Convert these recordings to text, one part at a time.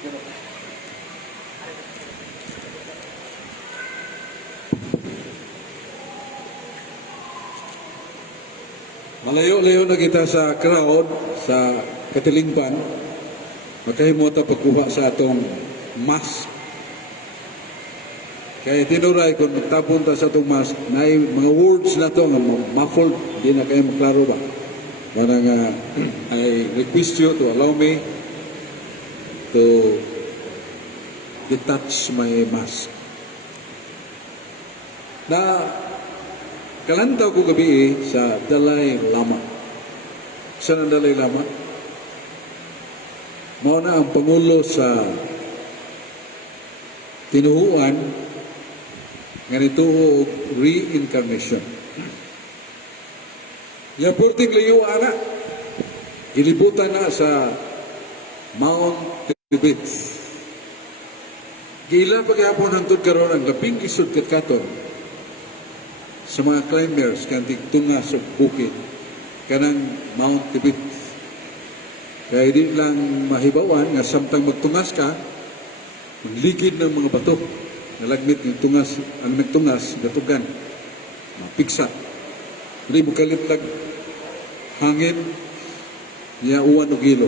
Malayo-layo na kita sa crowd, sa katilingpan, makahimota pagkuha sa atong mask. Kaya tinuray kung magtapon ta sa itong mask, na mga words na ito, muffled, hindi na kayo maklaro ba? Parang I request you to allow me to detach my mask. Na kalantaw ko gabi sa Dalai Lama. Saan ang Dalai Lama? Mauna ang Pangulo sa tinuhuan ganito o reincarnation. Yung purting layo na, ilibutan na sa Mount Tibet. Gila paghapon hangtod karon ang labing isod katkaton sa mga climbers kanting tunga sa bukid kanang Mount Tibet. Kaya di lang mahibawan nga samtang magtungas ka, magligid ng mga bato, nalagmit ng tungas, ang nagtungas, gatugan, mapiksa. Hindi mo kalitlag hangin, niya uwan o gilo.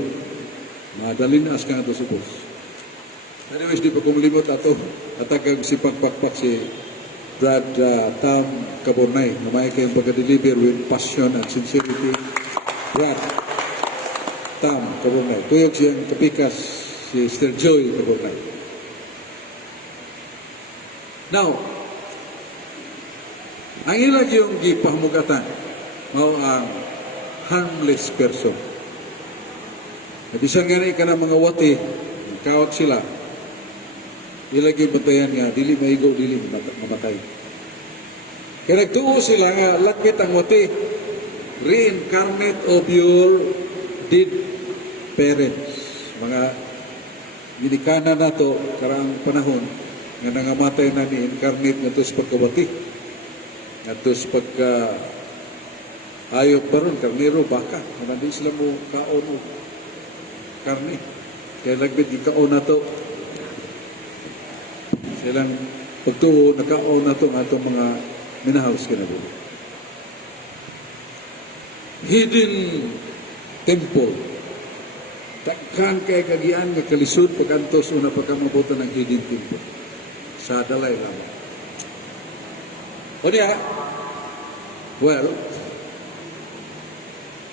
Madalin as ka nga ito supos. Anyways, di pa kumulimot ato, atagag si pagpakpak si Brad Tam Caburnay, na may kayong pagka-deliver with passion and sincerity. Brad Tam Caburnay. Tuyog siyang kapikas si Sister Joy Caburnay. Now, ang ilag yung gipahmugatan, mao ang harmless person. At isang gani ka ng mga wati, kawat sila, ilag yung batayan nga, dili maigo, dili mamatay. Kaya nagtuo sila nga, lakit ang wati, reincarnate of your dead parents. Mga ginikanan na to, karang panahon, nga nangamatay na ni-incarnate nga to sa pagkawati. Nga to sa pagka ayop baron, karnero, baka. Hindi sila mo kaon o karne. Kaya lagbit ikaon na to. Silang pagtuo, nakaon na to nga itong mga minahouse kinabuhi. Hidden temple. Takkan kay kagian nga kalisod pagkantos una pagkamabutan ng hidden temple sa Dalai Lama. O niya, well,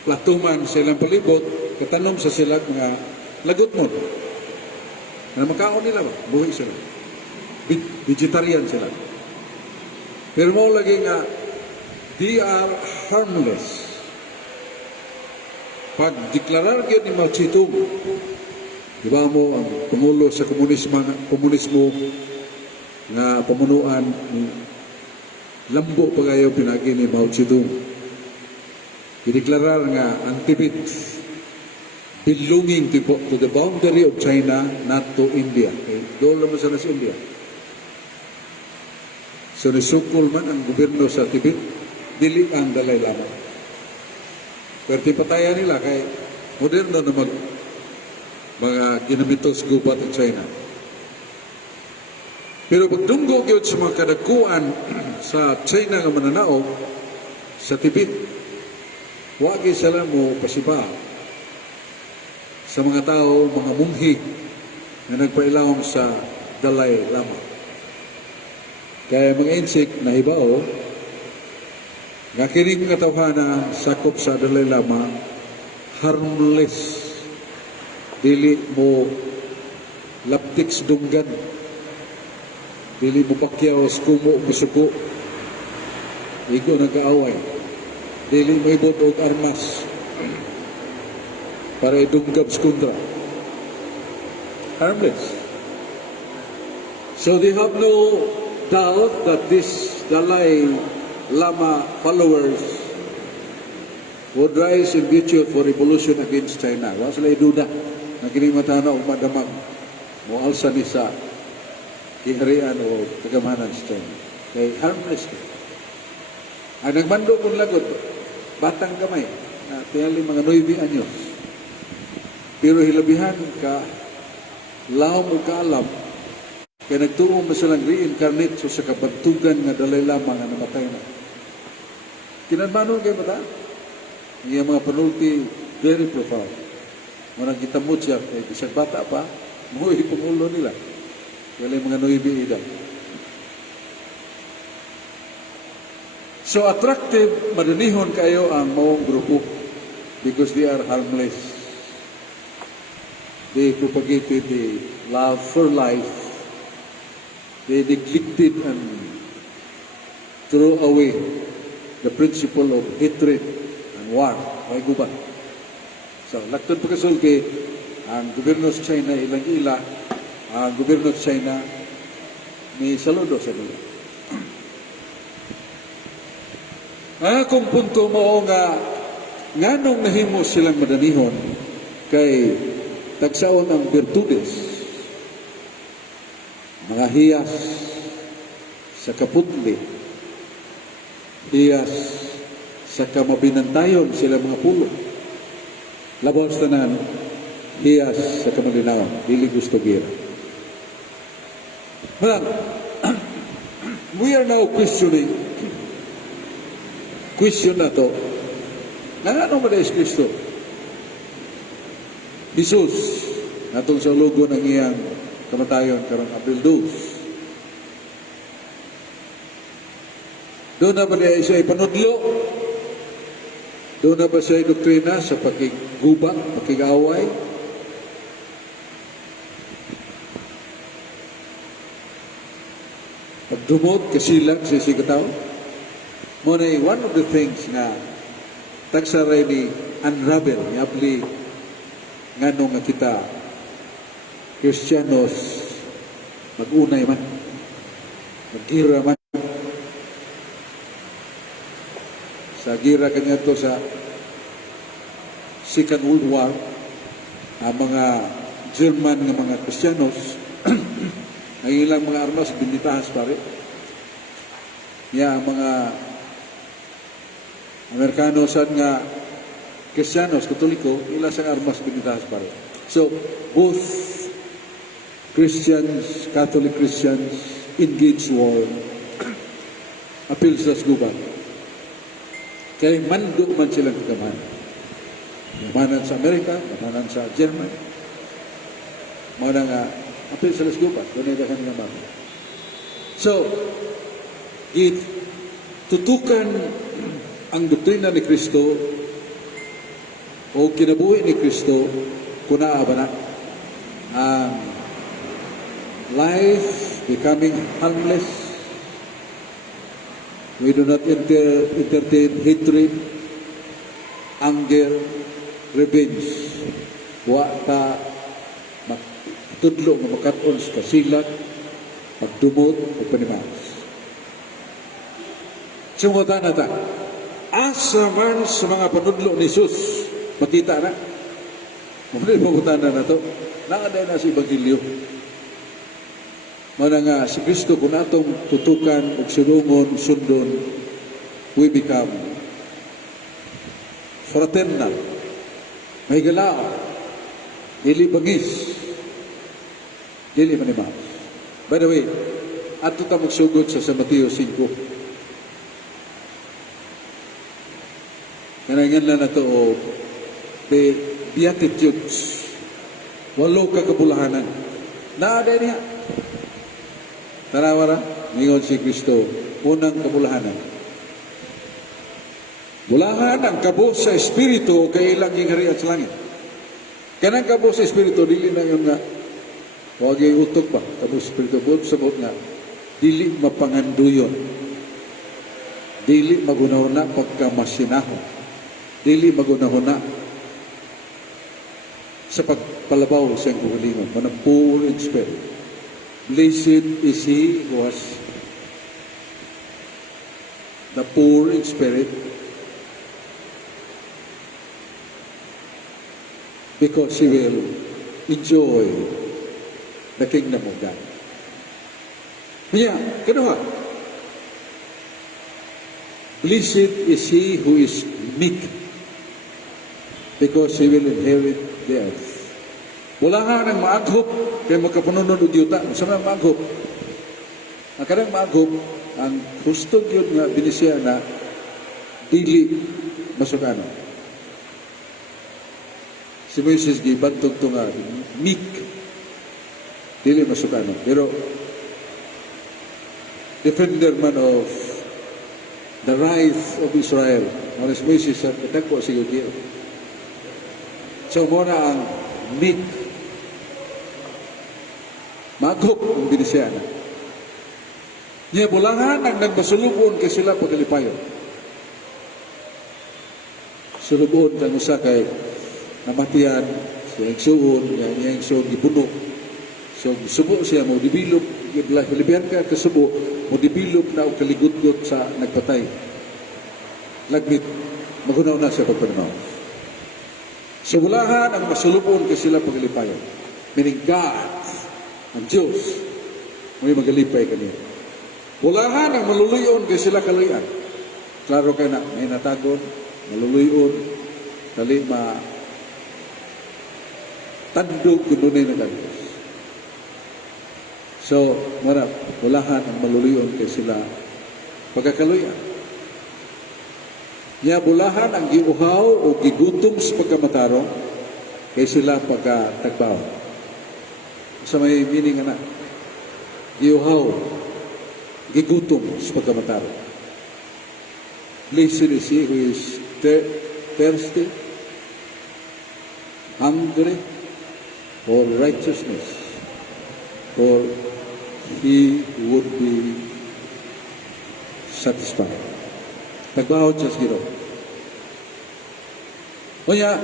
platuman silang palibot, katanom sa silang mga lagot mo. Na makaon nila ba? Buhi sila. Vegetarian sila. Pero mo lagi nga, they are harmless. Pag deklarar yun ni Mao Zedong, di ba mo ang Pangulo sa komunismo nga pamunuan lambo pagayo pinagi ni Mao Zedong. Ideklarar nga ang Tibet belonging to the boundary of China, not to India. Okay? Doon naman sa India. So nisukol man ang gobyerno sa Tibet, dili ang Dalai Lama. Pero tipatayan nila kay moderno na mga ginamitos gubat ng China. Pero pagdunggo yun sa mga kadakuan sa China nga mananao, sa Tibet, wagi sila mo pasiba sa mga tao, mga munghi na nagpailawom sa Dalai Lama. Kaya mga insik na hibao, nga kining nga tawhana sakop sa Dalai Lama, harmless. Dili mo laptiks dunggan. Dili mo pakyaw skumo kusuko. Igo nag-aaway. Dili mo ibot og armas para idunggab skundra. Harmless. So they have no doubt that this Dalai Lama followers would rise in future for revolution against China. Wa sila iduda na kinimatana o madamag mo alsa ni sa kiharian o kagamanan sa China. Kay harmless. Ang nagmando kong lagot, batang kamay, na tingali mga 9 anyos. Pero hilabihan ka Lahom o kaalam, kaya nagtuong na silang reincarnate so sa kabantugan nga dalay lamang nga namatay na. Kinanmanon kayo ba ta? Ang mga panulti, very profound. Munang kita mo siya, kaya isang bata pa, muhi pangulo nila. Kaya mga nuibi ida. So attractive, madanihon kayo ang maong grupo because they are harmless. They propagated the love for life. They neglected and threw away the principle of hatred and war. May guba. So, lakton pagkasulki, ang gobyerno sa China ilang-ila, ang gobyerno sa China may saludo sa nila. Kung punto mo nga nganong nahimo silang madanihon kay tagsaon ang virtudes, mga hiyas sa kaputli, hiyas sa kamabinantayon sila mga pulo, labos tanan hiyas sa kamalinawan, dili gusto gira. Well, we are now question na to. Ano ba dahil Kristo? Jesus, natong sa lugo ng iyang kamatayon karong April 2. Doon na ba niya siya ipanudlo? Doon na ba siya doktrina sa pakigubak, pakigaway? Pagdumot, kasilag sa sikataw? Muna one of the things na tagsaray ni unravel, ni apli ngano nga kita Kristiyanos mag-unay man, mag-gira man. Sa gira kanya to sa Second World War, ang mga German nga mga Kristiyanos ang ilang mga armas binitahas pare. Ang mga Amerikano sad nga Kristiyanos, Katoliko, ilang sang armas binitahas pare. So, both Christians, Catholic Christians, engage war, appeal sa gubat. Kaya mando man silang kagaman. Yamanan sa Amerika, yamanan sa German. Mga nga, appeal sa gubat. Doon ay dahan nga mga. So, tutukan ang doktrina ni Kristo o kinabuhi ni Kristo kuna ba na ang life becoming harmless. We do not entertain hatred, anger, revenge. Wa ta tudlo nga makaton sa kasilat, pagdumot o panimaas. Sumutan na ta. Asa man sa mga panudlo ni Jesus, makita na. Muna mabutan na to. Naaday na si Ebanghelyo. Mana nga si Kristo kung atong tutukan o silungon, sundon, we become fraternal. May galao. Dili bangis. Dili manimaas. By the way, ato ta magsugod sa Mateo 5. Kanangan lang na ito o the Beatitudes. 8 kakabulahanan. Naaday niya. Tarawara, ngayon si Kristo, unang kabulahanan. Bulahan ang kabo sa Espiritu o kailang yung harian sa langit. Kanang kabo sa Espiritu, dili na yung nga, huwag yung utok pa, kabo sa Espiritu, buot sa buot nga, dili mapanganduyon. Dili magunahuna pagkamasinaho. Dili magunahuna sa pagpalabaw sa iyong kuhalingon. Manang poor in spirit. Blessed is he who has the poor in spirit, because he will enjoy the kingdom of God. Kedua, blessed is he who is meek, because he will inherit the earth. Wala nga nang maaghop kaya makapununod og yuta, sa mga maghop. Ang kanang maghop, ang gusto yun nga binisya na dili masukano. Si Moises gibantog to nga meek, dili masukano. Pero defender man of the rights of Israel, ang si Moises at katagpo si Yudhiyo. So muna ang meek, maghop ang binisya na. Niya bulangan ang nagbasulubon kay sila pagalipayon. Sulubon kang usa kay namatian, siya igsuon, niya igsuon gipuno. So subo siya mo develop, libihan ka kasubo, mo develop na o kaligot-got sa nagpatay. Lagmit, magunaw na siya pagpanaw. So bulahan ang masulubon kay sila pagalipayon. Meaning God, ang Diyos, may magalipay kanila. Bulahan ang maluluyon kay sila kaluyan. Klaro kayo na, may natagon, maluluyon, dali tandog kung dunay na Diyos. So, marap, bulahan ang maluluyon kay sila pagkakaluyan. Niya bulahan ang giuhaw o gigutom sa pagkamatarong kay sila pagkatagbaw. Sa may meaning na, giuhaw, gigutom sa pagkamataro. Blessed is he who is thirsty, hungry for righteousness, for he would be satisfied. Nagbahod siya sa Ginoo. Kaya,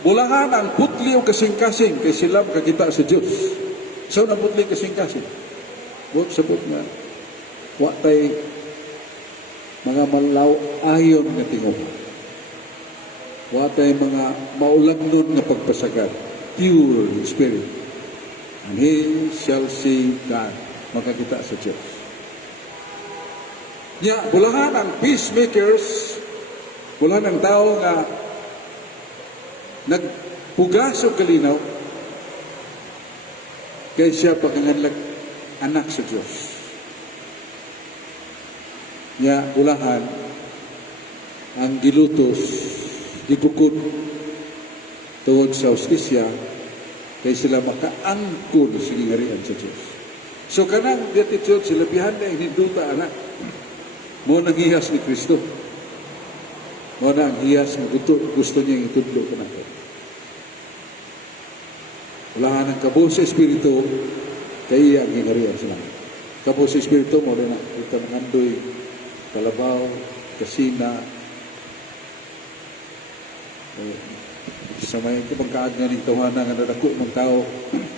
bulahan ang putli o kasing-kasing kay sila makakita sa Diyos. So, na putli kasing-kasing. Buot sabot nga, watay mga malaw ayon nga tingog. Watay mga maulagnon nga pagpasagad. Pure in spirit. And he shall see God. Makakita sa Diyos. Ya, bulahan ang peacemakers, bulahan ang tao nga nagpugas o kalinaw kay siya pagkanganlag anak sa Diyos. Nya ulahan ang gilutos, gibukod tungod sa hustisya kay sila makaangkon sa gingarian sa Diyos. So kanang attitude sila bihan na hiniduta anak mo nang hiyas ni Kristo. Mo na ang hiyas nga gusto niya itudlo ka natin. Ulahan ang kabo sa Espiritu kay ang gingarian sila. Kabo sa Espiritu mo na ito mangandoy kalabaw, kasina, sa may kapagkaagnan ng tawanan nga nadako ng tao,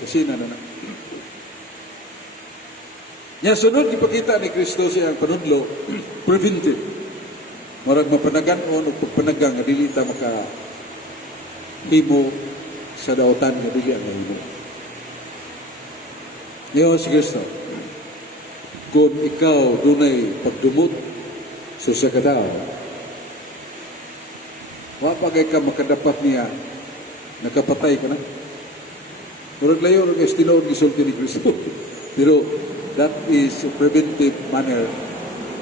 kasina na na. Nya sunod, ipakita ni Kristo siya ang panudlo, preventive. Marag mapanagan-on o pagpanagang nga dili ta maka himo sa daotan nga dili ang himo. Ngayon si Kristo, kung ikaw dunay pagdumot so sa katao, wapagay ka makadapat niya, nakapatay ka na. Murag layo, nung estinoon gisulti ni Kristo. Pero that is a preventive manner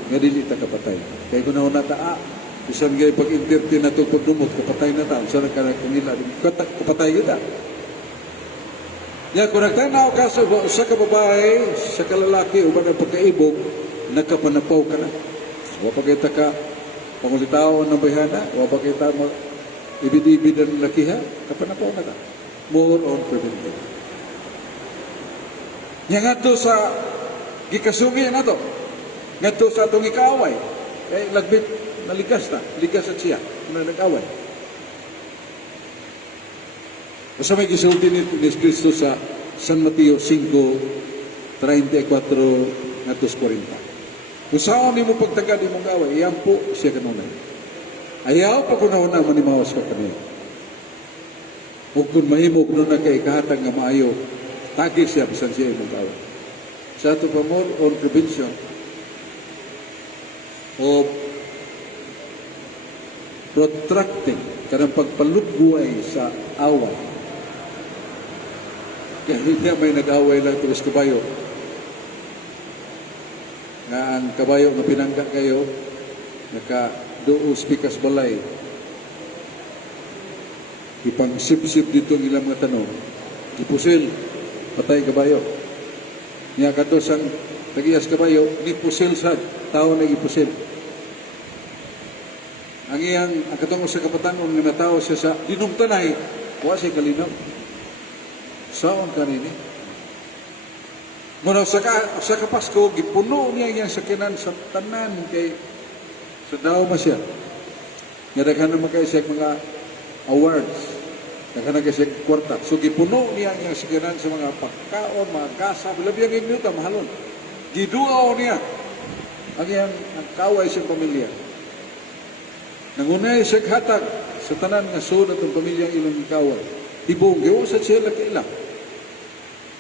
nga dili ta kapatay. Kaya kung nauna ta, bisan gay pag-entertain na ito pagdumot, kapatay na ta, saan ka kanila, kapatay kita. Ya, kung nagtanaw ka sa kababae, sa kalalaki, o ba na pagkaibog, nagkapanapaw ka na. Wapagkita ka, pangulitaw ng bayhana, wapagkita mo, ibid-ibid ang lakiha, kapanapaw na ka. More on preventive. Yang nga to sa gikasungi na to, nga to sa itong ikaaway, eh, lagbit, naligas na, ligas at siya, na nag-away. Basta may gisulti ni Kristo sa San Mateo 5:34-40. Kung saan ni mo pagtagad ni mong away, iyan po siya kanunay. Ayaw pa kung nauna manimawas ka kanila. Huwag kung mahimog nun na kay kahatag nga maayo, tagi siya bisan siya imong away. Sa ito pa more on prevention of protracting kanang pagpalugbuay sa away. Kaya niya may nag-away lang tuwis kabayo. Nga ang kabayo na pinangga kayo, naka-duos pikas balay. Ipang sip-sip dito ang ilang mga tanong. Ipusil, patay kabayo. Niya kato sang nag-iyas kabayo, ni pusil sa tao na ipusil. Ang katong sa kapatanon nga natawo siya sa dinumtanay, wa siya kalinaw. Saon kanini? Muna sa kapasko, gipuno niya iyang sakinan sa tanan kay sa daw ma siya. Nga daghan naman kayo siya mga awards. Daghan na kayo siya kwarta. So gipuno niya iyang sakinan sa mga pagkaon, mga gasa, bilabiyang ignuta, mahalon. Giduaw niya ang iyang kaway sa pamilya. Nangunay siya hatag sa tanan nga sunod ng pamilyang ilang kawal. Tibong, giwasad siya laki ilang.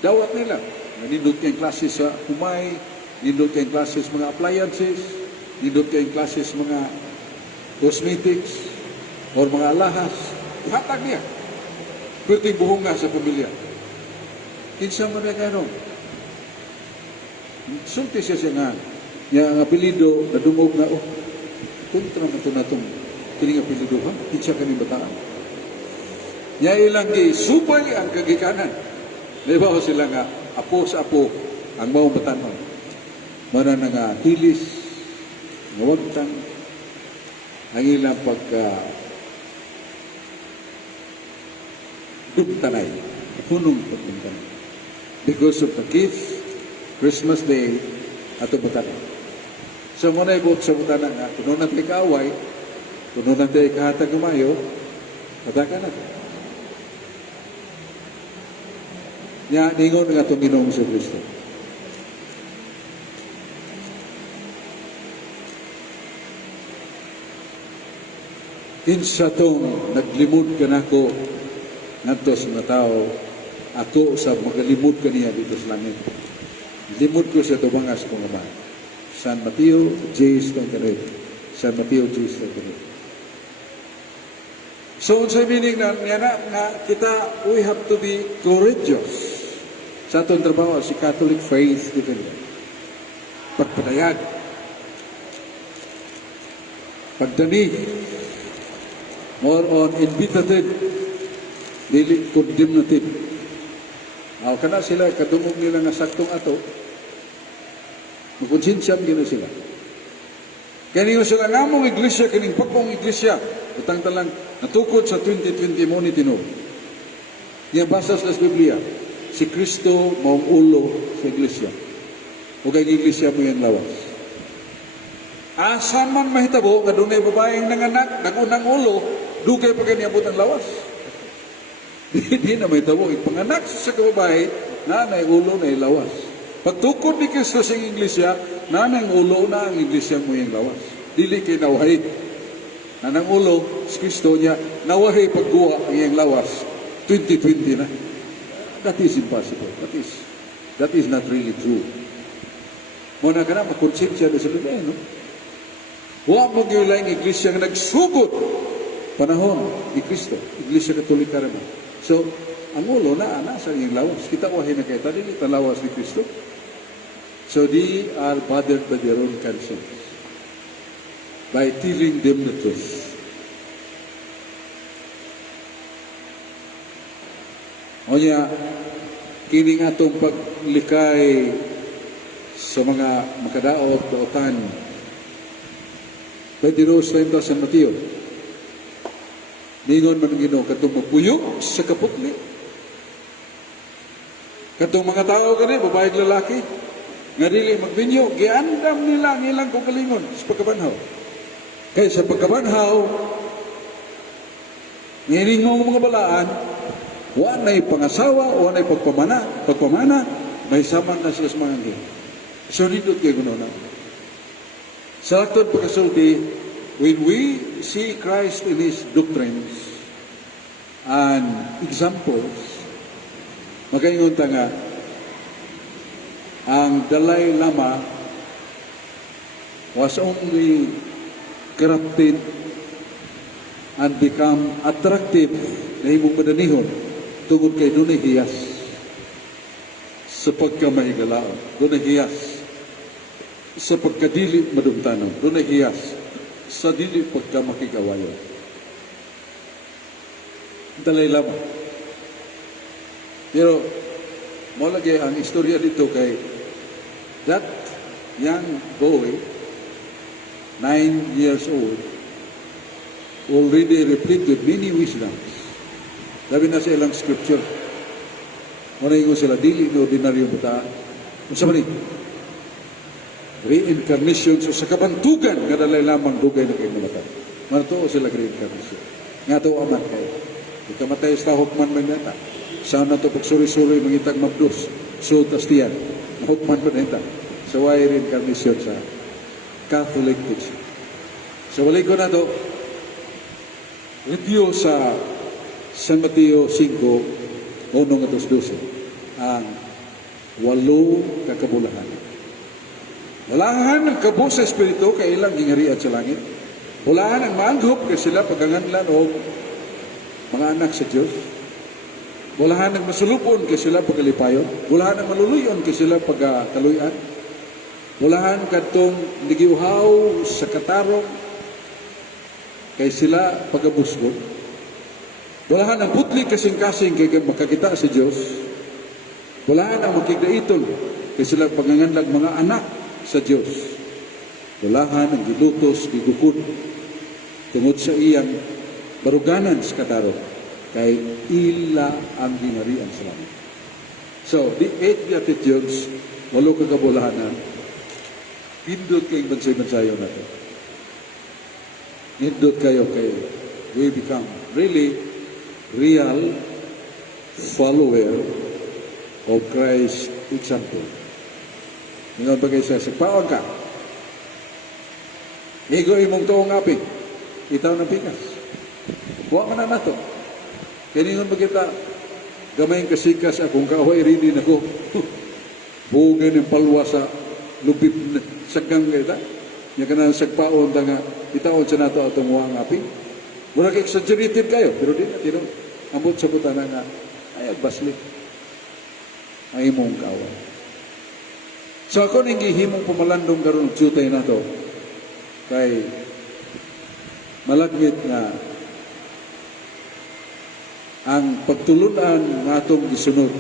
Dawat nila. Nindot kayong klases sa humay, nindot kayong klases mga appliances, nindot kayong klases mga cosmetics, o mga alahas. Hatag niya. Pero tibuhong nga sa pamilya. Kinsa mo na gano'n. Sulti siya nga. Nga ang apelido na dumog na, kuntra naman ito na itong kining apelido, kinsa kami bataan. Nya ilang subay ang kagikanan. Diba sila nga, apo sa apo, ang maong batanon. Mana na nga hilis, ngawagtang, ang ilang dumtanay, punong pagdumtanay. Because of the gift, Christmas Day, ato batanon. So muna ibot sa batanon nga, kuno natin kaaway, kuno natin kahatag umayo, katakan natin. Nya ningon nga itong Ginoong sa Kristo. Kinsa tong naglimod ka nako ngadto sa mga tao, ako sa magalimod ka niya dito sa langit. Limod ko sa tubangas kong ama. San Mateo, J.S. Tongkanay. San Mateo, J.S. Tongkanay. So, sa meaning na kita, we have to be courageous sa atong trabaho, si Catholic faith defender. Pagpadayag, pagdanig, more on invitative, dili condemnative. Kana sila, kadungog nila nga saktong ato, magkonsensyam gina sila. Kaya niyo sila nga mong iglesia, kining pagpong iglesia, utang talang natukod sa 2020 mo ni Tino. Niya basa sa Biblia, si Kristo maong ulo sa iglesia. O kay iglesia mo yung lawas. Asan man mahitabo, nga doon ay babaeng nanganak, nagunang ulo, dugay pa kanyabot ang lawas. Hindi na mahitabo, ipanganak sa kababae, nanay ulo na lawas. Pagtukod ni Kristo sa iglesia, nanay ulo na ang iglesia mo yung lawas. Dili kay nawahay. Nanang ulo, si Kristo niya, nawahay pagguwa ang iyang lawas. 2020 na. That is impossible. That is not really true. Muna ka na, makonsensya na sa Biblia, no? Huwag mo gilaing iglesia nga nagsugod panahon ni Kristo. Iglesia Katolika rin. So, ang ulo na, nasa iyang lawas. Kita wahin na kayo, dili ito lawas ni Kristo. So, they are bothered by their own conscience by telling them the truth. O niya, kining atong paglikay sa mga makadaot, kautan, pwede ro sa ito sa Mateo. Ningon man ang Ginoo katong magpuyok sa kaputli. Katong mga tao gani, babae at lalaki, nga dili magbinyo, giandam nila ang ilang kugalingon sa pagkabanhaw. Kaya sa pagkabanhaw, ngayon mo mga balaan, wa na'y pangasawa, wa na'y pagpamana, may saman na siya sa mga angel. So, nindot kayo na. Sa aktod pagkasulti, when we see Christ in His doctrines and examples, magayon ta nga, ang Dalai Lama was only corrupted and become attractive na imong madanihon tungod kay dunay hiyas. sa pagkamahigalaon. Doon na hiyas sa pagkadili madumtanon. Doon na hiyas sa dili pagkamakigawayon. Dalay lamang. Pero, mo lagi ang istorya dito kay that young boy, 9 years old, already replete with many wisdoms. Labi na sa ilang scripture. Muna yung sila, dili na ordinaryong butaan. Kung sa mali, reincarnation so, sa kabantugan, kadalay lamang dugay na kayo namatay. Manatuo sila reincarnation. Nga to aman kayo. Ikamatay sa hukman man nata. Sana to pagsuri-suri mangitag mabdos. So, tastiyan. Hukman man nata. Sa way reincarnation sa Catholic teaching. So, walay ko na to. Review sa San Mateo 5, 1-12, ang 8 kakabulahan. Walahan ang kabo sa Espiritu, kailang gingarian sa langit. Walahan ang maanghop kay sila paganganlan o mga anak sa Diyos. Walahan ang masulupon kay sila pagalipayon. Walahan ang maluluyon kay sila pagkaluyan. Walahan kadtong nigiuhaw sa katarong kay sila pagabusgon. Walahan ang putli kasing-kasing kay makakita sa Diyos. Walahan ang makigdaiton kay sila paganganlag mga anak sa Diyos. Walahan ang gilutos, gigukod tungod sa iyang baruganan sa katarong kay ila ang ginarian sa langit. So, the 8 Beatitudes, 8 kagabulahanan, pindot kay bansay-bansayo natin. Nindot kayo kay we become really real follower of Christ's example. Ngayon bagay sa sigpaon ka. Igo imong tuong api. Itaw ng pikas. Huwag man na nato. Kaningon magkita gamayng kasikas akong kahoy rini na ko. Bugay ng palwa sa lubib na sagang kita. Nga ka na sagpaon ta nga itaon sa nato atong huwag api. Mura kay exaggerated kayo. Pero di na tinong ambot sa kutana nga ay agbasli. Ay imong kawan. So ako nang gihimong pumalandong karon og jutay na to kay malagmit nga ang pagtulunan nga atong gisunod.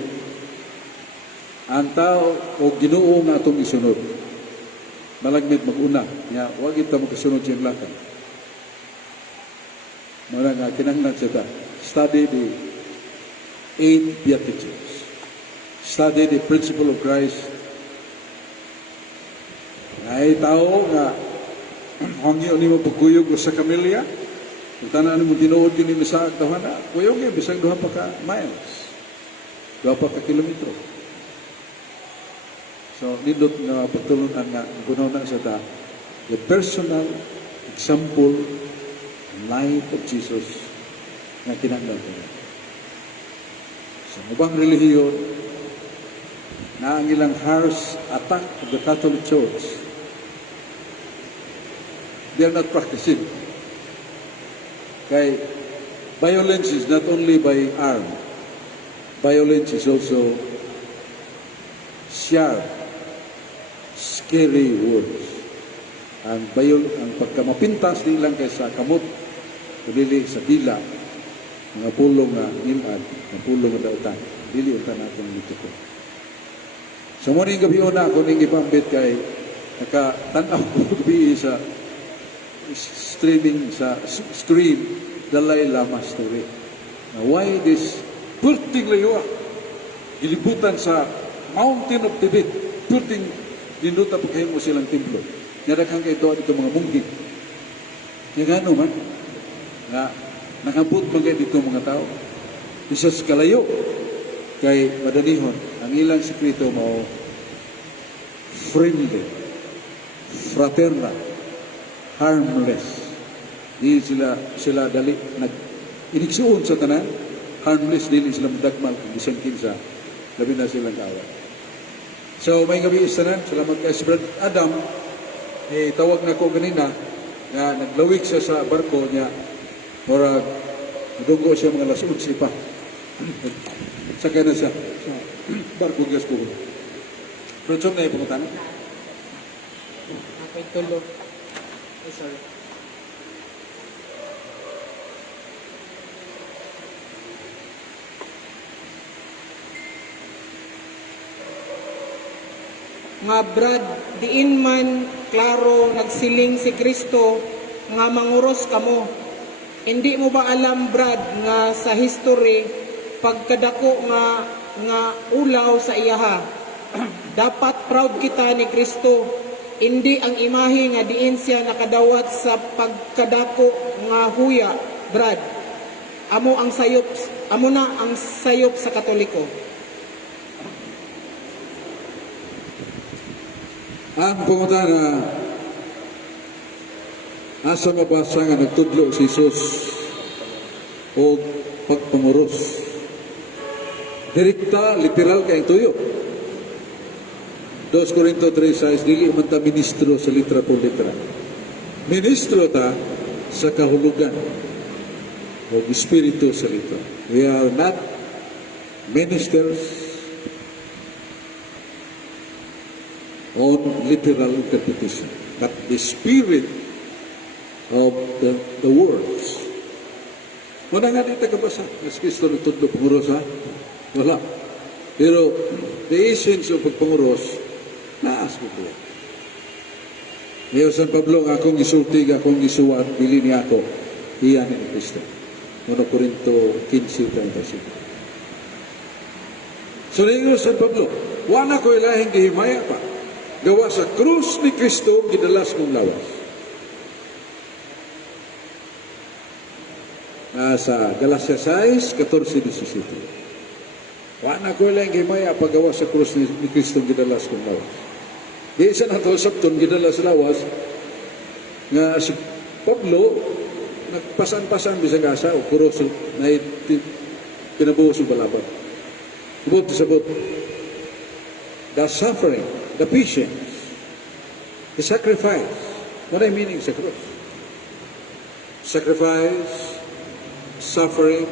Ang tao o Ginoo nga atong gisunod. Malagmit mag-una nga wag ita mo kasunod siyang lakad. Mara nga kinahanglan siya ta. Study the 8 Beatitudes. Study the principle of Christ. Ay tao nga hangyo ni mo pagkuyog sa kamilya. Kung tanan mo tinuod kini sa tawhana, kuyog gyud bisag 2 pa ka miles. 2 pa ka kilometro. So nindot nga pagtulunan nga gunaw na sa ta the personal example life of Jesus nga kinahanglan ko. Sa ubang relihiyon na ang ilang harsh attack of the Catholic Church, they are not practicing. Kay violence is not only by arm. Violence is also sharp, scary words. Ang pagkamapintas di lang kay sa kamot, kundi sa dila, mga pulong nga nilad, mga pulong nga dautan, dili utan natin nito ko. Sa morning gabi una, kung nang ipambit kay nakatanaw ko gabi sa stream Dalai Lama story. Now, why this purting layua? Gilibutan sa Mountain of Tibet, purting dinuta pagkahin mo silang templo. Nadaghang kay ito mga munggi. Nga gano man, nga nakabot mga dito mga tao. Isa sa kalayo, kay madanihon, ang ilang sekreto mo friendly, fraternal, harmless. Di sila dali inigsuon sa tanan, harmless, dili sila madagmal kung isang kinsa, labi na silang kawan. So may gabi isa na, salamat kay Brad Adam, tawag na ko ganina, nga naglawig siya sa barko niya, para nadunggo siya mga lasud sipa. Sakay na siya sa barko gas ko. Prochong na yung pangutan. Ako'y tulo. Ay, sorry. Nga Brad, diin man klaro nagsiling si Kristo nga manguros kamo. Hindi mo ba alam Brad nga sa history pagkadako nga ulaw sa iyaha. Dapat proud kita ni Kristo. Hindi ang imahe nga diin siya nakadawat sa pagkadako nga huya, Brad. Amo na ang sayop sa Katoliko. Ang pangutan na asa mabasa nga nagtudlo si Jesus o pagpanguros. Direkta, literal kayong tuyo. 2 Corinto 3:6, dili man ta ministro sa litra po litra. Ministro ta sa kahulugan o espiritu sa litra. We are not ministers on literal interpretation, but the spirit of the words. Wala nga dito kabasa, mas Kristo nagtudlo panguros ha? Wala. Pero the essence of pagpanguros, naas mo po. Ngayon San Pablo, akong isultig, akong isuwat, bili niya ako, iyan ni Kristo. 1 Corinto 15:35. So ngayon San Pablo, wala ko ilahing gihimaya pa. Gawa sa krus ni Kristo, gidalas mong lawas. Sa Galacia 6:14-17. Wala ko lang himaya paggawa sa krus ni Kristo, gidalas mong lawas. Di isa na ito sabton, gidalas lawas, nga si Pablo, nagpasan-pasan bisang asa, o krus na pinabuhos yung balaban. Sabot sabot. The suffering, the patience, the sacrifice. What I meaning sa cross? Sacrifice, suffering,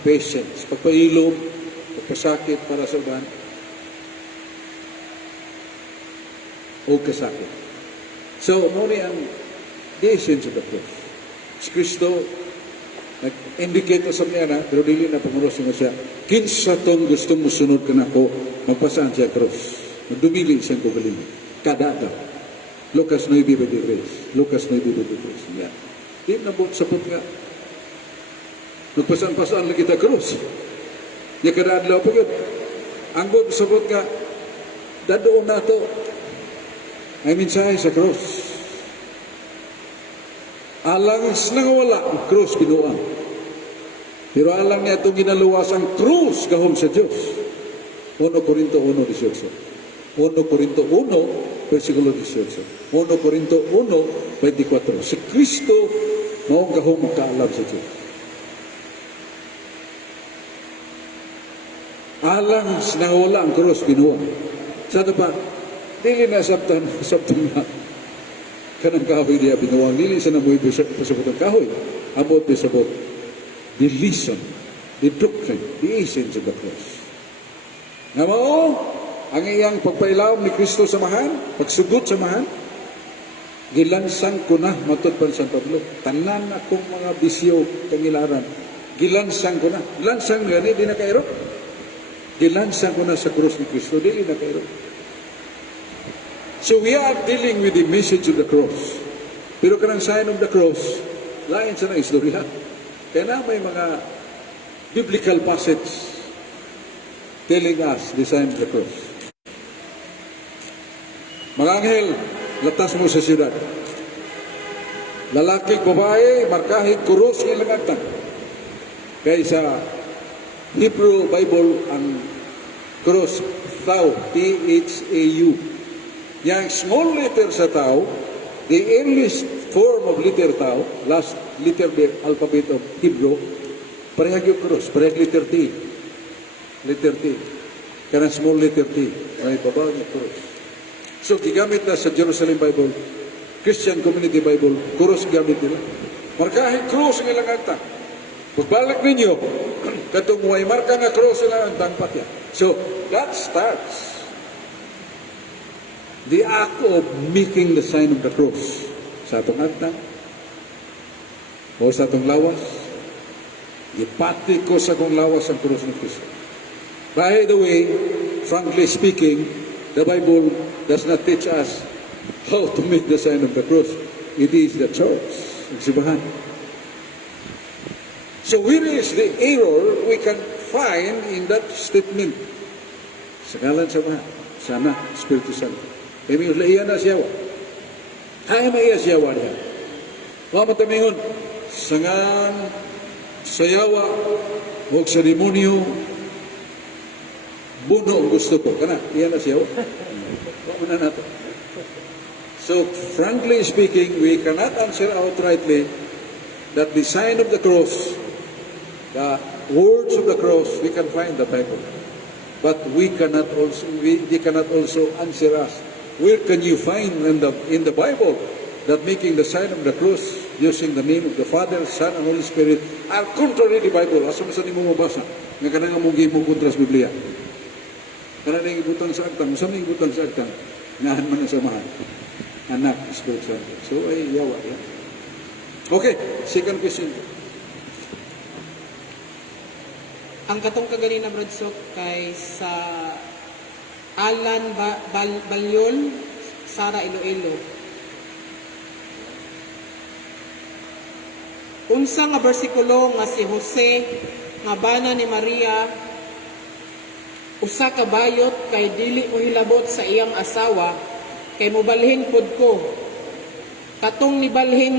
patience. Pagpailog, pagkasakit para sa uban, o kasakit. So, muna ang the essence of the cross. Si Kristo, nag-indicate sa niya na, pero dili na panguros mo siya. Kinsa tong gusto mo sunod ka na ko, magpasaan siya cross. Magdumili siyang kugaling. Kada daw. Lucas 9:23. Lucas 9:23. Yan. Di na po sapot nga. Magpasaan-pasaan lang kita cross. Ya kada adlaw po yun. Ang po sapot nga, dadoon na to. Ay mensahe sa cross. Alang wala ang krus binuang. Pero alang niya itong ginaluwas ang krus kahom sa Diyos. 1 Corinto 1:18. 1 Corinto 1, versikulo 18. 1 Corinto 1:24. Si Kristo maong kahom magkaalam sa Diyos. Alang wala ang krus binuang. Sa ito pa, dili na sabtan na kanang kahoy niya binuwang, dili sa namoy pasabot ang kahoy. Abot pasabot. The lesson, the doctrine, the essence of the cross. Nga mao, ang iyang pagpailaw ni Kristo sa mahan, pagsugot sa mahan, gilansang ko na, matod pa San Pablo, tanan akong mga bisyo kangilaran, gilansang ko na. Lansang gani, di na kairo. Gilansang ko na sa cross ni Kristo, dili na kairo. So we are dealing with the message of the cross. Pero kanang sign of the cross, lain sa ng istorya. Kaya na may mga biblical passage telling us the sign of the cross. Mga anghel, latas mo sa siyudad. Lalaking babae, markahing kuros ng langatan. Kaya sa Hebrew Bible, ang cross, Thau, T-H-A-U. Yang small letter sa tao, the earliest form of letter tao, last letter of the alphabet of Hebrew, parehag yung cross, parehag letter T. Letter T. Kaya small letter T, may babaw yung cross. So, gigamit na sa Jerusalem Bible, Christian Community Bible, cross gamit nila. Markahin cross ng ilang agta. Pagbalik ninyo, katong may marka nga cross ilang ang tangpat yan. So, that starts the act of making the sign of the cross sa atong agtang o sa atong lawas, ipati ko sa akong lawas ang krus ng Kristo. By the way, frankly speaking, the Bible does not teach us how to make the sign of the cross. It is the church, ang simbahan. So where is the error we can find in that statement? Sa ngalan sa Ama, sa Anak, Espiritu Santo. Kami iyan na siyawa. Kaya maiya siyawa niya. Mga matamingon, sangan, sayawa, o sa demonyo, buno ang gusto ko. Kana, iyan na siyawa. Pamuna nato. So, frankly speaking, we cannot answer outrightly that the sign of the cross, the words of the cross, we can find the Bible. But they cannot also answer us. Where can you find in the Bible that making the sign of the cross using the name of the Father, Son, and Holy Spirit are contrary to the Bible? Asa man sa nimo mabasa nga kanang among gihimo kontra sa Biblia. Kana ning ibutan sa agtang, sa ning ibutan sa agtang, ngahan man ang samahan. Anak, Espiritu Santo. So ay yawa yan. Okay, second question. Ang katong kaganina Bradsok kay sa Alan Balyol, Sara Iloilo. Unsa nga bersikulo nga si Jose nga bana ni Maria usa ka bayot kay dili mo hilabot sa iyang asawa kay mobalhin pud ko. Katong nibalhin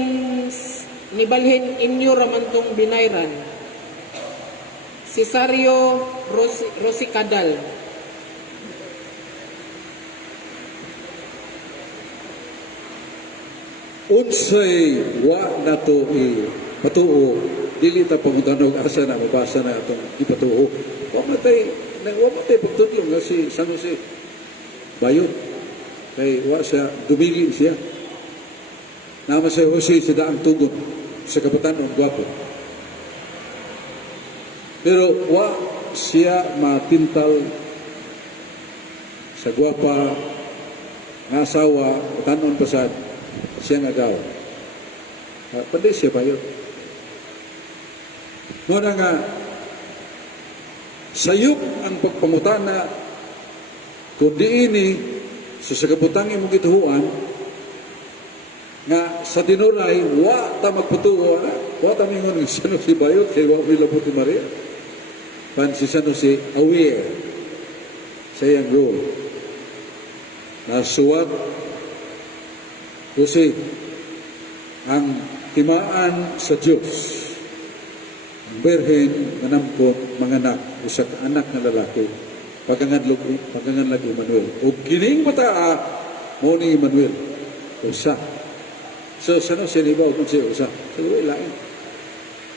inyo raman tong binayran. Cesario Rosi Cadal. Unsay wa nato patuo, dili ta pangutanog asa na mabasa na atong ipatuo. Wa matay pagtudlo nga si San Jose bayot. Kay wa siya dumili siya. Nama si Jose sa daang tugon sa kapatanon gwapo. Pero wa siya matintal sa gwapa nga asawa, tanon pasad, siya nga gawa. Panday siya ba yun? Muna nga, sayop ang pagpangutana kung di ini sa sagabutang imong gituhuan nga sa tinuray, wa ta magpatuo, wa ta mingon ng San Jose bayot kay wa milabot ni Maria. Pan si San Jose aware sa iyang role. Nasuwat Jose ang timaan sa Diyos. Ang berhen manamkot manganak usa ka anak nga lalaki pagangan lagi Emmanuel. O kining mataa mo ni Emmanuel usa. So San Jose ni ba kung siya usa? So lain.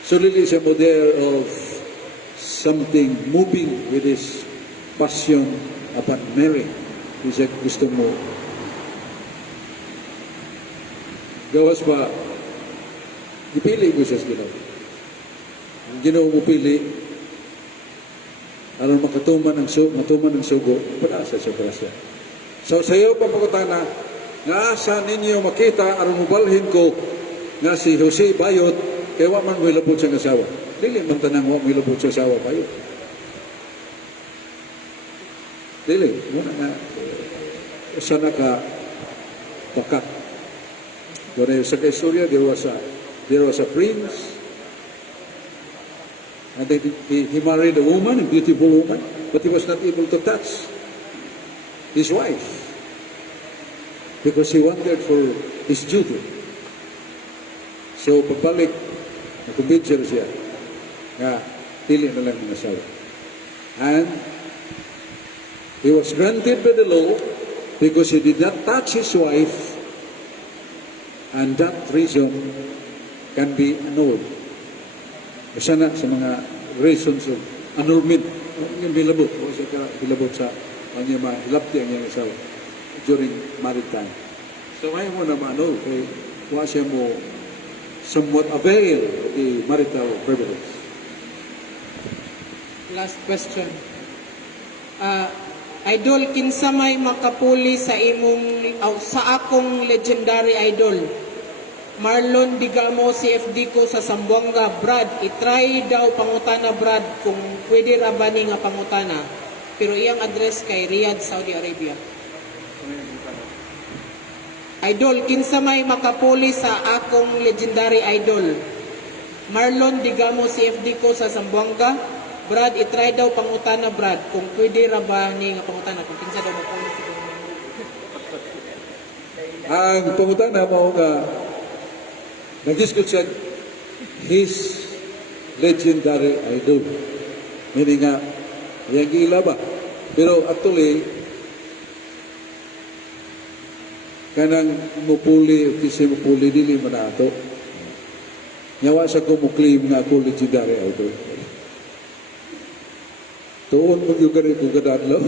So lili siya model of something moving with his passion upon Mary. Isa gusto mo. Gawas pa, ipili ko siya sa Ginoo. Ang Ginoo mo pili, aron matuman ng sugo, panaasa siya para siya. So sa iyo papakutana, nga asa ninyo makita, aron mubalhin ko, nga si Jose bayot, kaya wa man wilabot siya ng asawa. Dili man tanang wa milabot sa asawa pa yun. Dili, muna nga, sana ka pakat. Doon sa kaistorya, there was a prince, and then he married a woman, a beautiful woman, but he was not able to touch his wife because he wanted for his duty. So, pagbalik, nakumbidyo siya nga pili na lang ng asawa. And he was granted by the law because he did not touch his wife, and that reason can be annulled. Isa na sa mga reasons of annulment. Yung bilabot. O siya ka bilabot sa kanya mahilapti ang iyang asawa during married time. So ngayon mo na ma-annul kay wa siya mo somewhat avail the marital privilege. Last question. Idol, kinsa may makapuli sa sa akong legendary idol. Marlon Digamo, CFD ko sa Zamboanga. Brad, itry daw pangutana Brad kung pwede ra ba ni nga pangutana. Pero iyang address kay Riyadh, Saudi Arabia. Idol, kinsa may makapuli sa akong legendary idol. Marlon Digamo, CFD ko sa Zamboanga. Brad, itry daw pangutana Brad kung pwede ra ba ni nga pangutana kung kinsa daw makapuli sa Ang pangutana mo nga nag-discuss siya his legendary idol. Meaning nga, yang gila ba? Pero actually, kanang mupuli, o kasi mupuli, dili man na ato. Nyawa sa kumuklaim nga ako legendary idol. Tuon mo yung ganit kung kadadlaw.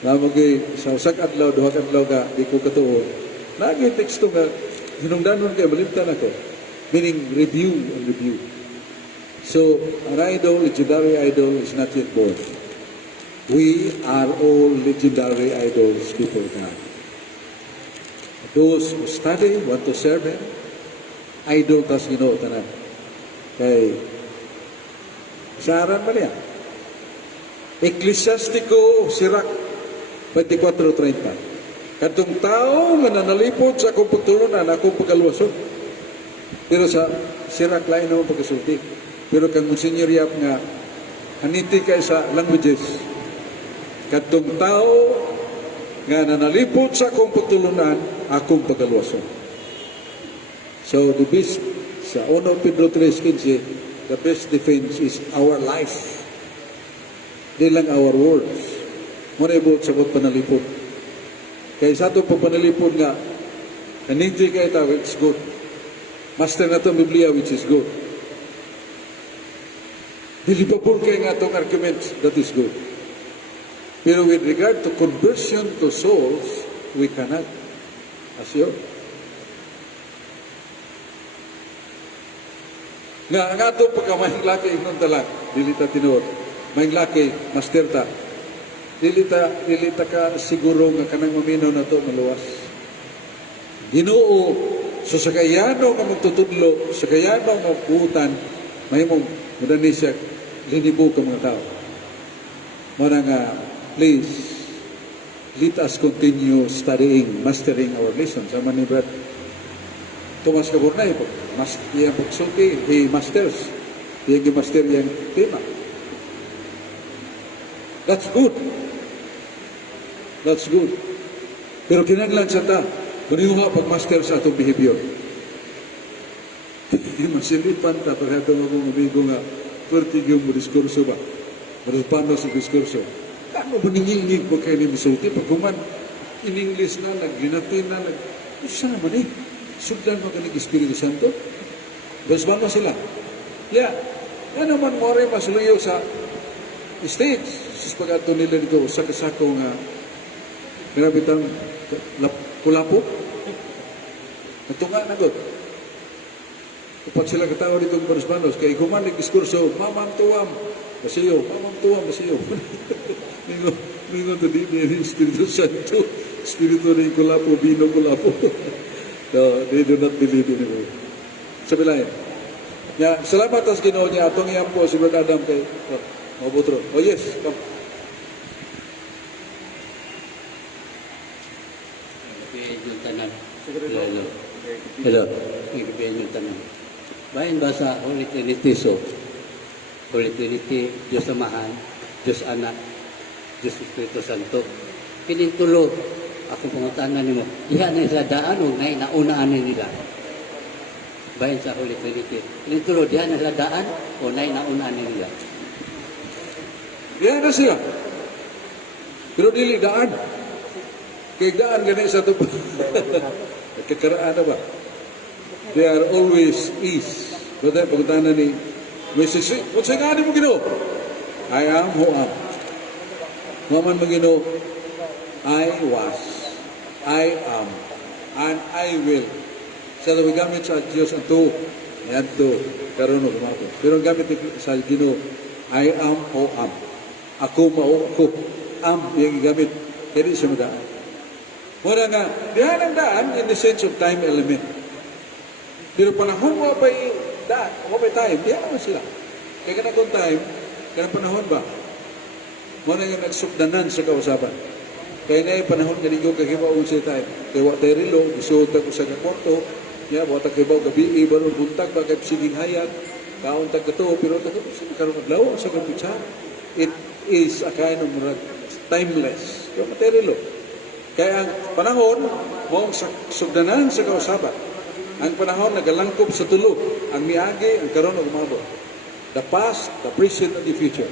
Naman kay sa usag adlaw, duha adlaw ka, di ko katuon. Lagi teksto nga, hinungdanon kayo, malimtan ako. Meaning, review and review. So, an idol, legendary idol is not yet born. We are all legendary idols before God. Those who study, want to serve Him, idol tas ginoo tanan. Kay, saaran ba niya? Ecclesiastico Sirach 24:30. Katong tao nga nanalipod sa akong pagtulunan, akong pagkalwason. Pero sa Sirach lain naman pagkasulti. Pero kang Monsignor Yap nga, haniti kay sa languages. Katong tao nga nanalipod sa akong pagtulunan, akong pagkalwason. So the best, sa 1 Pedro 3:15, the best defense is our life. Di lang our words. Manibot sa kong panalipod. Kaya sa itong panalipod nga, nanindi kayo ito, it's good. Master na itong Biblia, which is good. Dilipabol kayo nga itong arguments, that is good. Pero with regard to conversion to souls, we cannot. As yun. Nga ato pagka mahing laki ignon talag, dili ta tinuod. Mahing laki, master ta. Dili ta ka siguro nga kanang maminaw na to maluwas. Ginoo, so sa kayano nga magtutudlo, sa kayano nga puutan, mahimong mudani siya, linibo ka mga tao. Muna nga, please, let us continue studying, mastering our lessons. Sama ni Brad Thomas Caburnay po. Iyang pagsulti, he masters. Iyang master yung tema. That's good. That's good. Pero kinanglan sa ta, manihuha pag-master sa atong behavior. Masilipan ta, pag itong akong amigo nga, pertig yung diskurso ba? Marupano sa diskurso. Ano ba ningingig ko kayo ni misulti? Pag kuman, in English na, nag-linatin na, isa naman eh. Sugdan mo ka ng Espiritu Santo? Basbama sila. Yeah. Yan naman mo rin masuluyo sa stage. Sus pag-ato nila dito, sakasako nga, pinabitang kulapo. Ito nga nagot. Kapag sila katawa dito ng Barismanos, kay kuman ng diskurso, mamang tuwam, basiyo, mamang tuwam, basiyo. Mingon to di ni Espiritu Santo, Espiritu ng kulapo, bino kulapo. No, they do not believe in it. Sabi lang yan. Salamat as Ginoo niya. Atong iyan po si Brad Adam kay Mabutro. Oh yes, come. Yung tanan. Hello. Yung tanan. Bayan ba sa Holy Trinity so? Holy Trinity, Diyos Amahan, Diyos Anak, Diyos Espiritu Santo. Pinintulo, akong pangutanan nimo. Iha na sa daan o ngay naunaan nila. Bayan sa Holy Trinity. Pinintulo, diha na sa daan o ngay naunaan nila. Yan na siya. Pero dili daan. Kaya daan ganun sa ito. Nagkakaraan na ba? They are always east. But then, pagkatanan ni Mrs. What's yung ani mo Ginoo? I am who am. Maman mo Ginoo, I was, I am, and I will. Sa so, gamit sa Diyos ang to, yan to, karoon o kumato. Pero ang gamit sa Ginoo, I am who am. Ako mauko yung gamit. Kaya di siya madaan. Muna nga, diyan ang daan in the sense of time element. Pero panahon mo pa daan, mo pa time, diyan naman sila. Kaya kanakong time, kanang panahon ba? Muna nga nagsukdanan sa kausapan. Kaya na yung panahon nga ligaw kahibaon sa time. Kaya wa tayo rilo, isuot ako sa kaporto, ya, wa tayo kahibaw gabi, ibaron buntag, bagay siging hayat, kaon tag kato, pero karon maglaw sa kapitsa. It is a kind of timeless. Kaya materialo. Kaya ang panahon, mong sugdanan sa kausapan. Ang panahon nagalangkop sa tulo. Ang miagi, ang karon ug umabot. The past, the present, and the future.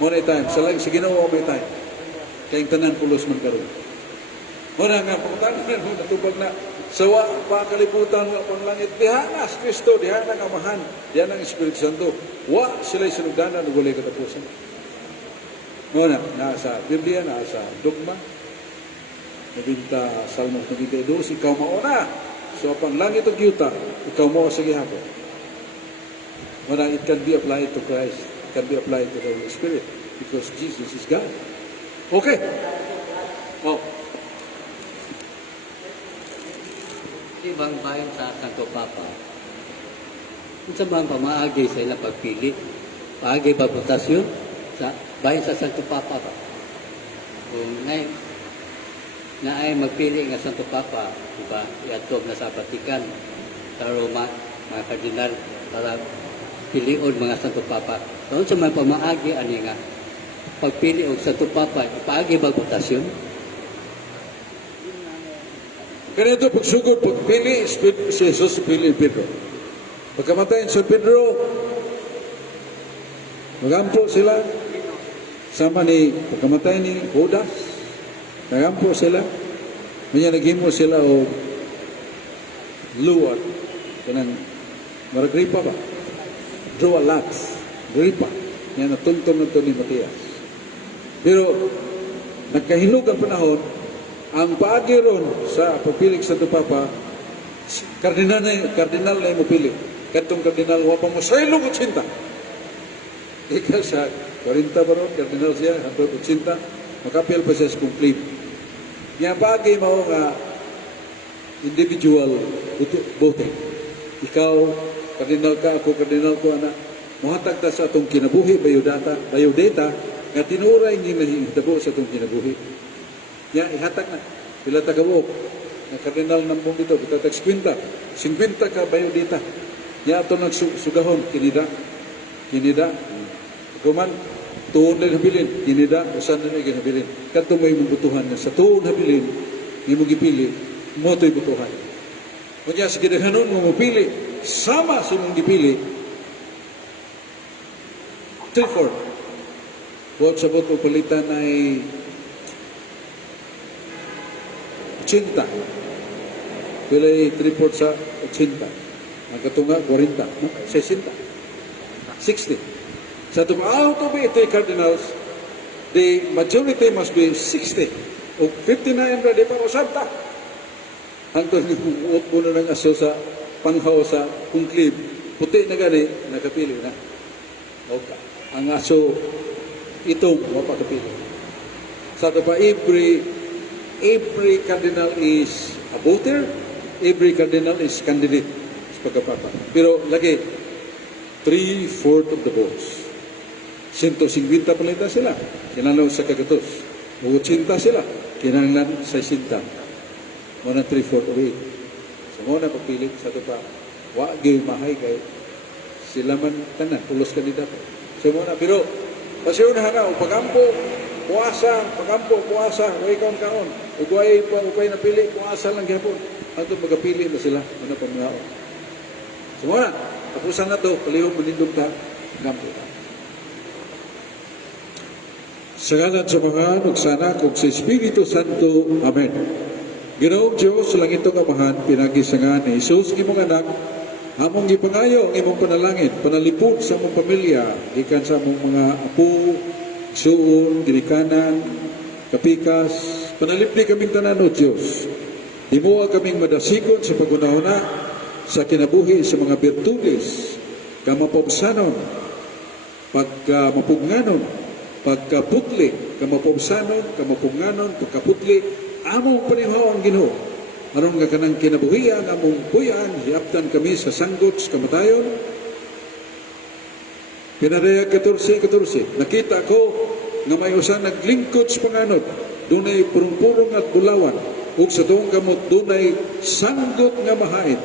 Muna time. Sa lang, sa ginawa may time. Kaya ang tanan pulos man karon. Muna nga, pagkatangan mo, natubag na, sawa, pakaliputan mo ang langit. Diha na si Kristo, diha na ang Amahan, diha na ang Espiritu Santo. Wa sila'y sinugdanan, ug walay katapusan. Muna, nasa Biblia, nasa dogma, nabinta Salmos 92, ikaw mauna. So, pang langit o yuta, ikaw mo sa gihapon. Muna, it can be applied to Christ. It can be applied to the Holy Spirit because Jesus is God. Okay. Oh. Ibang bayan sa Santo Papa. Kung sa bang pamaagi sa ilang pagpili, paagi ba votasyon sa bayan sa Santo Papa ba? Kung na ay magpili nga Santo Papa, diba, iatog na sa Vatican, sa Roma, mga kardinal, para pilion mga Santo Papa. Doon sa may pamaagi, ani nga, pagpili og Santo Papa, paagi ba votasyon? Ganito pagsugod, pagpili, si Jesus pili Pedro. Pagkamatay sa Pedro, magampo sila, sama ni pagkamatay ni Judas, nagampo sila, kanya naghimo sila o luwat, kanang maragripa ba? Draw a lots, gripa, yan natuntun nito ni Matias. Pero, nagkahinog ang panahon, ang paagi ron sa pagpilig sa Papa, kardinal na yung mapili. Katong kardinal, wapang mo sa ilong 80. Ika sa 40 ba ron, kardinal siya, 180, makapil pa siya sa complete. Nga bagay mao nga individual voting. Ikaw, kardinal ka, ako kardinal ko, anak, muhatag ta sa atong kinabuhi, biodata, nga tinuray niya nahihitabo sa atong kinabuhi. Yan, ihatag na. Pila tagawok. Ang kardinal ng mong dito, itatag 50. 50 ka biodata. Yan ito nagsugahon, kinida. Kuman, tuon na habilin, kinida, usan na habilin. Kanto may mabutuhan na sa tuon habilin, hindi mo gipili, mo ito'y butuhan. Kanya, sige na ganun mo mapili, sama sa mong gipili, 3-4. Buot sa buto palitan ay 80. Pilay 3-4 sa 80. Ang katunga, 40. 60. 60. Sa out of 80 cardinals, the majority must be 60. O 59 na di pa masabta. Hangtod yung uot mo na ng aso sa panghaw sa kungklib, puti na gani, nakapili na. Okay. Ang aso, itong mapakapili. Sa ito pa, every cardinal is a voter, every cardinal is candidate sa pagkapapa. Pero lagi, 3/4 of the votes. 150 palita sila, kinalaw sa kagatos. 80 sila, kinanglan sa 60. Muna 3/4 of it. So muna pagpilit sa ito pa, wagi mahay kay sila man tanan, pulos kandidato. So muna, pero pasiunahan na, pagampo, puasa, way kaon. Ugway napili, puasa lang gihapon. Ang ito magapili na sila, ano pa mga o. So muna, tapusan na ito, palihog manindog ta, gampo ta. Sa ngalan sa mga nugsana kung sa Espiritu Santo. Amen. Ginoong Diyos, sa langit ang Amahan, pinagisangan ni Jesus, ng imong anak, among gipangayo ang imong panalangin, panalipod sa among pamilya, ikan sa among mga apo, suon, girikanan, kapikas, panalipdi kaming tanan o Diyos. Himuwa kaming madasikon sa pagunahuna, sa kinabuhi sa mga virtudes, kamapabsanon, pagmapugnanon, pagkaputli, kamapumsanon, kamapunganon, pagkaputli, among panihaw ang Ginoo. Aron nga kanang kinabuhian, among puyan, hiaptan kami sa sanggot, sa kamatayon. Pinadaya 14, nakita ko nga may usan naglingkod sa panganod, dunay purong-purong at bulawan, ug sa tuong kamot dunay sanggot nga mahait.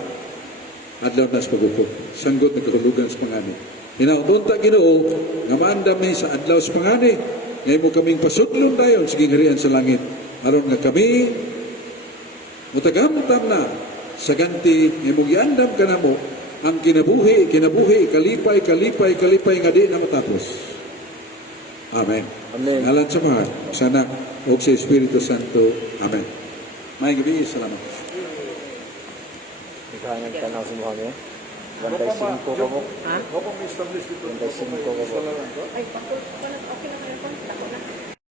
Adlaw na sa pagukod, sanggot na kahulugan sa pangani. Hinaudunta Ginoo nga maandam ni sa adlaw sa pangani, ngayon mo kaming pasudlon dayon sa gingharian sa langit. Aron nga kami mutagamtam na sa ganti ngayon mo giandam ka na mo ang kinabuhi, kalipay nga di na matapos. Amen. Amen. Ngalan sa mga, sa Anak, o sa Espiritu Santo. Amen. May gabi, salamat. Ikaw ang tanaw sa mga niya. 25 ko mo. Ha? Huwag kong establish dito. 25 ko mo. Ay, okay na